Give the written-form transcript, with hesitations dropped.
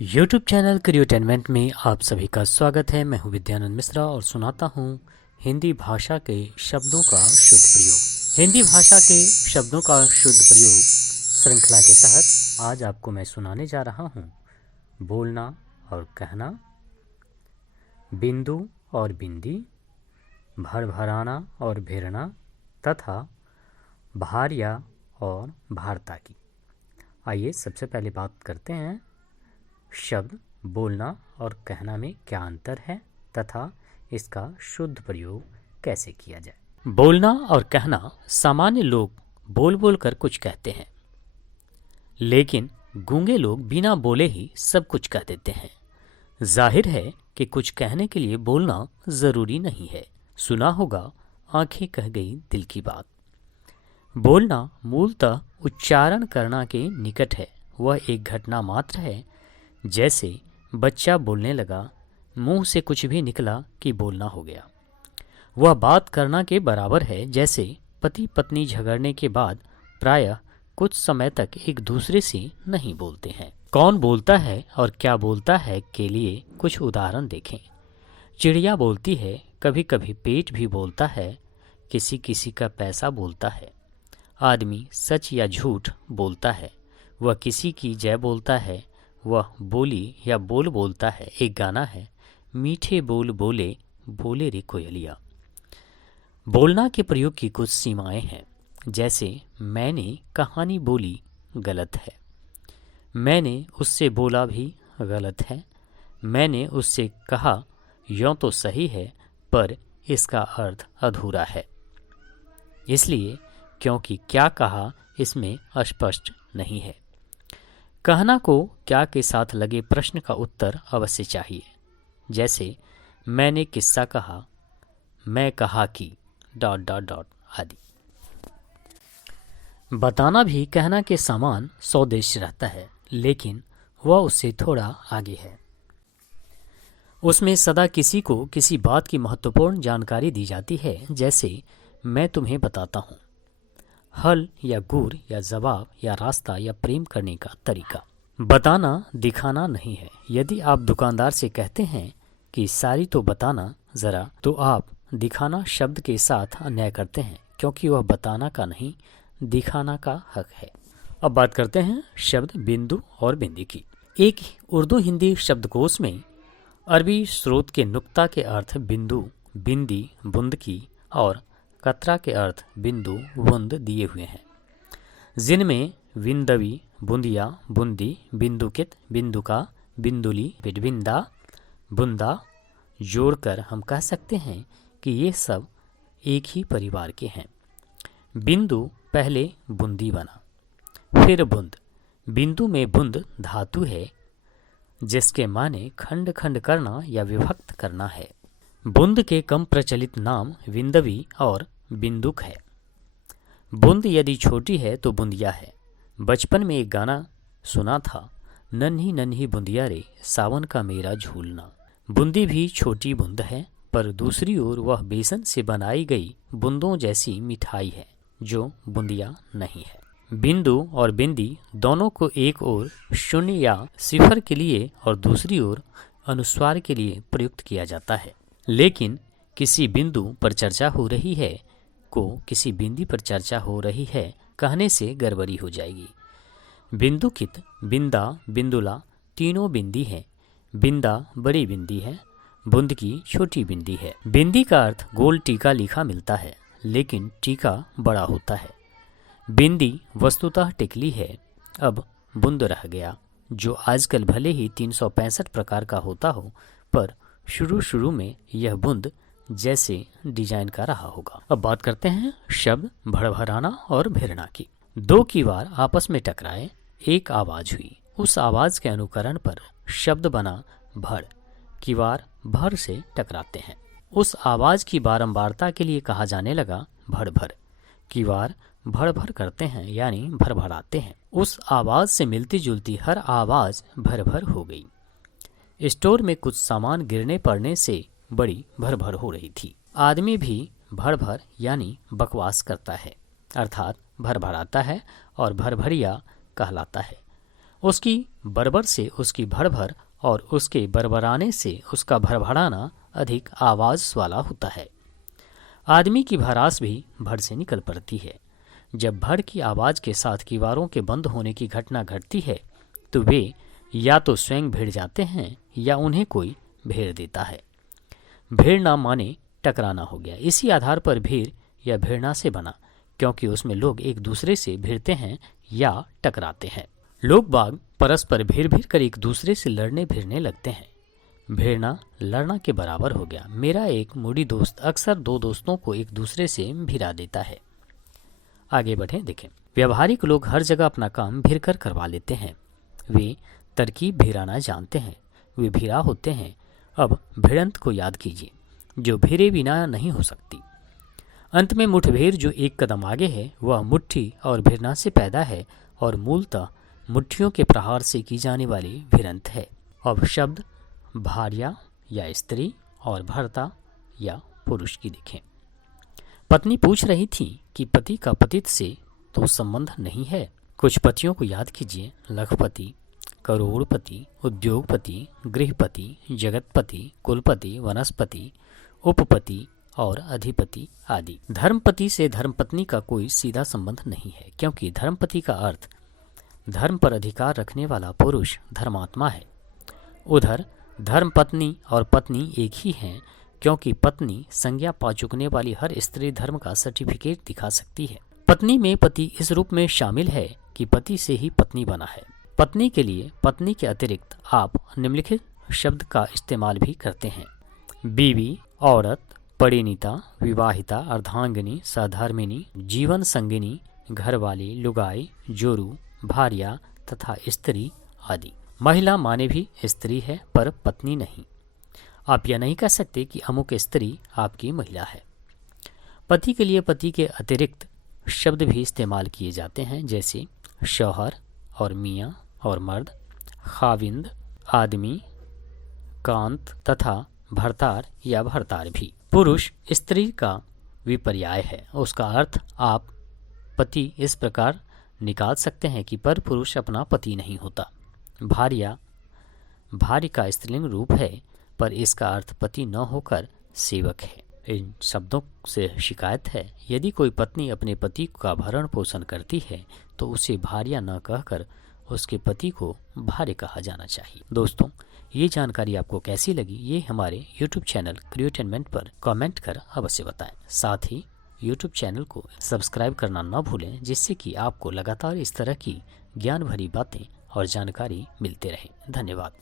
YouTube channel क्रिएटेनमेंट में आप सभी का स्वागत है। मैं हूं विद्यानंद मिश्रा और सुनाता हूं हिंदी भाषा के शब्दों का शुद्ध प्रयोग। हिंदी भाषा के शब्दों का शुद्ध प्रयोग श्रृंखला के तहत आज आपको मैं सुनाने जा रहा हूं बोलना और कहना, बिंदु और बिंदी, भरभराना और भेरना तथा भार्या और भारता की। आइए सबसे पहले बात करते हैं शब्द बोलना और कहना में क्या अंतर है तथा इसका शुद्ध प्रयोग कैसे किया जाए। बोलना और कहना सामान्य लोग बोल बोल कर कुछ कहते हैं, लेकिन गूंगे लोग बिना बोले ही सब कुछ कह देते हैं। जाहिर है कि कुछ कहने के लिए बोलना ज़रूरी नहीं है। सुना होगा आंखें कह गई दिल की बात। बोलना मूलतः उच्चारण करना के निकट है। वह एक घटना मात्र है, जैसे बच्चा बोलने लगा, मुंह से कुछ भी निकला कि बोलना हो गया। वह बात करना के बराबर है, जैसे पति पत्नी झगड़ने के बाद प्रायः कुछ समय तक एक दूसरे से नहीं बोलते हैं। कौन बोलता है और क्या बोलता है के लिए कुछ उदाहरण देखें। चिड़िया बोलती है, कभी कभी पेट भी बोलता है, किसी किसी का पैसा बोलता है। आदमी सच या झूठ बोलता है, वह किसी की जय बोलता है, वह बोली या बोल बोलता है। एक गाना है, मीठे बोल बोले बोले रे कोयलिया। बोलना के प्रयोग की कुछ सीमाएं हैं, जैसे मैंने कहानी बोली गलत है, मैंने उससे बोला भी गलत है, मैंने उससे कहा यों तो सही है पर इसका अर्थ अधूरा है, इसलिए क्योंकि क्या कहा इसमें अस्पष्ट नहीं है। कहना को क्या के साथ लगे प्रश्न का उत्तर अवश्य चाहिए, जैसे मैंने किस्सा कहा, मैं कहा कि ... आदि। बताना भी कहना के समान सौदेश्य रहता है, लेकिन वह उससे थोड़ा आगे है। उसमें सदा किसी को किसी बात की महत्वपूर्ण जानकारी दी जाती है, जैसे मैं तुम्हें बताता हूँ। हल या गुर या जवाब या रास्ता या प्रेम करने का तरीका। बताना दिखाना नहीं है। यदि आप दुकानदार से कहते हैं कि सारी तो बताना ज़रा, तो आप दिखाना शब्द के साथ अन्याय करते हैं, क्योंकि वह बताना का नहीं दिखाना का हक है। अब बात करते हैं शब्द बिंदु और बिंदी की। एक उर्दू हिंदी शब्दकोश में अरबी स्रोत के नुक्ता के अर्थ बिंदु, बिंदी, बुंदकी और कतरा के अर्थ बिंदु, बुंद दिए हुए हैं, जिनमें विंदवी, बुंदिया, बुंदी, बिंदुकित, बिंदुका, बिंदुली, बिडबिंदा, बुंदा जोड़कर हम कह सकते हैं कि ये सब एक ही परिवार के हैं। बिंदु पहले बुंदी बना, फिर बुंद। बिंदु में बुंद धातु है, जिसके माने खंड खंड करना या विभक्त करना है। बुंद के कम प्रचलित नाम विंदवी और बिंदुक है। बुंद यदि छोटी है तो बुंदिया है। बचपन में एक गाना सुना था, नन्ही नन्ही बुंदिया रे सावन का मेरा झूलना। बुंदी भी छोटी बूंद है, पर दूसरी ओर वह बेसन से बनाई गई बूंदों जैसी मिठाई है, जो बुंदिया नहीं है। बिंदु और बिंदी दोनों को एक ओर शून्य या सिफर के लिए और दूसरी ओर अनुस्वार के लिए प्रयुक्त किया जाता है। लेकिन किसी बिंदु पर चर्चा हो रही है को किसी बिंदी पर चर्चा हो रही है कहने से गड़बड़ी हो जाएगी। बिंदुकित, बिंदा, बिंदुला तीनों बिंदी हैं। बिंदा बड़ी बिंदी है, बुंदकी छोटी बिंदी है। बिंदी का अर्थ गोल टीका लिखा मिलता है, लेकिन टीका बड़ा होता है। बिंदी वस्तुतः टिकली है। अब बुंद रह गया, जो आजकल भले ही 365 प्रकार का होता हो, पर शुरू शुरू में यह बुंद जैसे डिजाइन का रहा होगा। अब बात करते हैं शब्द भड़भड़ाना और भेरना की। दो कीवार आपस में टकराए, एक आवाज हुई। उस आवाज के अनुकरण पर शब्द बना भड़। कीवार भर से टकराते हैं। उस आवाज की बारंबारता के लिए कहा जाने लगा भड़ भड़। कीवार भड़ भड़ करते हैं, यानी भरभराते हैं। उस आवाज से मिलती जुलती हर आवाज भर भर हो गई। स्टोर में कुछ सामान गिरने पड़ने से बड़ी भरभर हो रही थी। आदमी भी भरभर यानी बकवास करता है, अर्थात भरभराता है और भरभरिया कहलाता है। उसकी बरबर से उसकी भड़भड़ और उसके बरबराने से उसका भड़भड़ाना अधिक आवाज वाला होता है। आदमी की भड़ास भी भड़ से निकल पड़ती है। जब भड़ की आवाज के साथ किवारों के बंद होने की घटना घटती है तो वे या तो स्वयं भिड़ जाते हैं या उन्हें कोई भेड़ देता है। भेड़ना माने टकराना हो गया। इसी आधार पर भीड़ या भेड़ना से बना, क्योंकि उसमें लोग एक दूसरे से भिड़ते हैं या टकराते हैं। लोग बाग परस्पर भिड़ भिड़ कर एक दूसरे से लड़ने भिड़ने लगते हैं। भिड़ना लड़ना के बराबर हो गया। मेरा एक मूडी दोस्त अक्सर दो दोस्तों को एक दूसरे से भिड़ा देता है। आगे बढ़ें, देखें। व्यवहारिक लोग हर जगह अपना काम भिड़ कर करवा लेते हैं। वे तरकीब भिड़ाना जानते हैं, वे भिड़ा होते हैं। अब भिड़ंत को याद कीजिए, जो भिड़े बिना नहीं हो सकती। अंत में मुठभेड़ जो एक कदम आगे है वह मुट्ठी और भिड़ना से पैदा है और मूलतः मुट्ठियों के प्रहार से की जाने वाली भिड़ंत है। अब शब्द भार्या या स्त्री और भर्ता या पुरुष की देखें। पत्नी पूछ रही थी कि पति का पतित से तो संबंध नहीं है। कुछ पतियों को याद कीजिए, लखपति, करोड़पति, उद्योगपति, गृहपति, जगतपति, कुलपति, वनस्पति, उपपति और अधिपति आदि। धर्मपति से धर्मपत्नी का कोई सीधा संबंध नहीं है, क्योंकि धर्मपति का अर्थ धर्म पर अधिकार रखने वाला पुरुष धर्मात्मा है। उधर धर्मपत्नी और पत्नी एक ही हैं, क्योंकि पत्नी संज्ञा पा चुकने वाली हर स्त्री धर्म का सर्टिफिकेट दिखा सकती है। पत्नी में पति इस रूप में शामिल है कि पति से ही पत्नी बना है। पत्नी के लिए पत्नी के अतिरिक्त आप निम्नलिखित शब्द का इस्तेमाल भी करते हैं: बीवी, औरत, परिणीता, विवाहिता, अर्धांगिनी, सधर्मिणी, जीवन संगिनी, घरवाली, लुगाई, जोरू, भार्या तथा स्त्री आदि। महिला माने भी स्त्री है पर पत्नी नहीं। आप यह नहीं कह सकते कि अमुक स्त्री आपकी महिला है। पति के लिए पति के अतिरिक्त शब्द भी इस्तेमाल किए जाते हैं, जैसे शौहर और मियाँ और मर्द, खाविंद, आदमी, कांत तथा भरतार या भरतार भी। पुरुष स्त्री का विपर्याय है। उसका अर्थ आप पति इस प्रकार निकाल सकते हैं कि पर पुरुष अपना पति नहीं होता। भार्या भार्य का स्त्रीलिंग रूप है, पर इसका अर्थ पति न होकर सेवक है। इन शब्दों से शिकायत है। यदि कोई पत्नी अपने पति का भरण पोषण करती है तो उसे भार्या न कहकर उसके पति को भार्य कहा जाना चाहिए। दोस्तों, ये जानकारी आपको कैसी लगी ये हमारे YouTube चैनल क्रिएटेनमेंट पर कमेंट कर अवश्य बताएं। साथ ही YouTube चैनल को सब्सक्राइब करना न भूलें, जिससे कि आपको लगातार इस तरह की ज्ञान भरी बातें और जानकारी मिलते रहे। धन्यवाद।